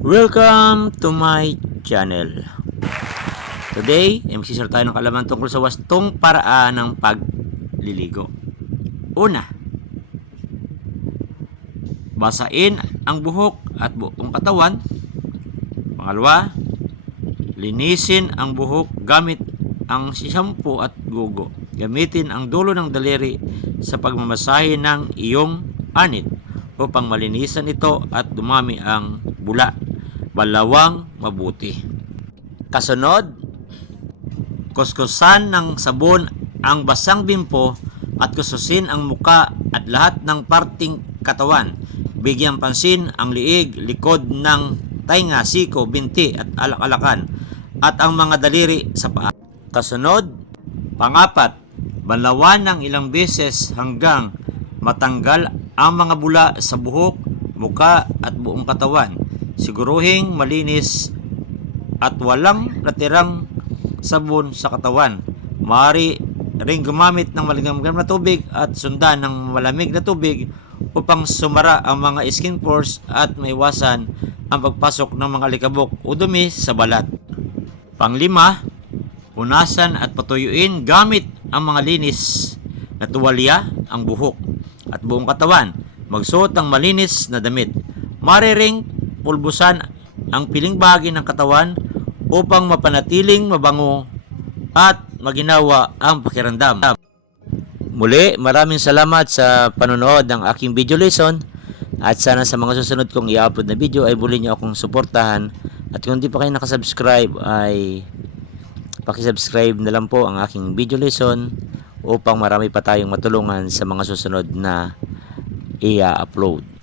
Welcome to my channel. Today, MC tayo ng kalaman tungkol sa wastong paraan ng pagliligo. Una, basain ang buhok at buong katawan. Pangalawa, linisin ang buhok gamit ang shampoo at gugo. Gamitin ang dulo ng daliri sa pagmamasahe ng iyong anit upang malinisan ito at dumami ang bula. Balawang mabuti. Kasunod, kuskusan ng sabon ang basang bimpo at kususin ang muka at lahat ng parting katawan. Bigyan pansin ang liig, likod ng tainga, siko, binti at alak-alakan at ang mga daliri sa paa. Kasunod, pangapat, balawan ng ilang beses hanggang matanggal ang mga bula sa buhok, muka at buong katawan. Siguruhing malinis at walang natirang sabon sa katawan. Maaari ring gumamit ng maligam na tubig at sundan ng malamig na tubig upang sumara ang mga skin pores at maiwasan ang pagpasok ng mga likabok o dumi sa balat. Panglima, punasan at patuyuin gamit ang mga linis na tuwalya ang buhok at buong katawan. Magsuot ng malinis na damit. Mariring pulbusan ang piling bahagi ng katawan upang mapanatiling mabango at maginawa ang pakiramdam. Muli, maraming salamat sa panonood ng aking video lesson at sana sa mga susunod kong i-upload na video ay muli niyo akong suportahan at kung di pa kayo nakasubscribe ay pakisubscribe na lang po ang aking video lesson upang marami pa tayong matulungan sa mga susunod na i-upload.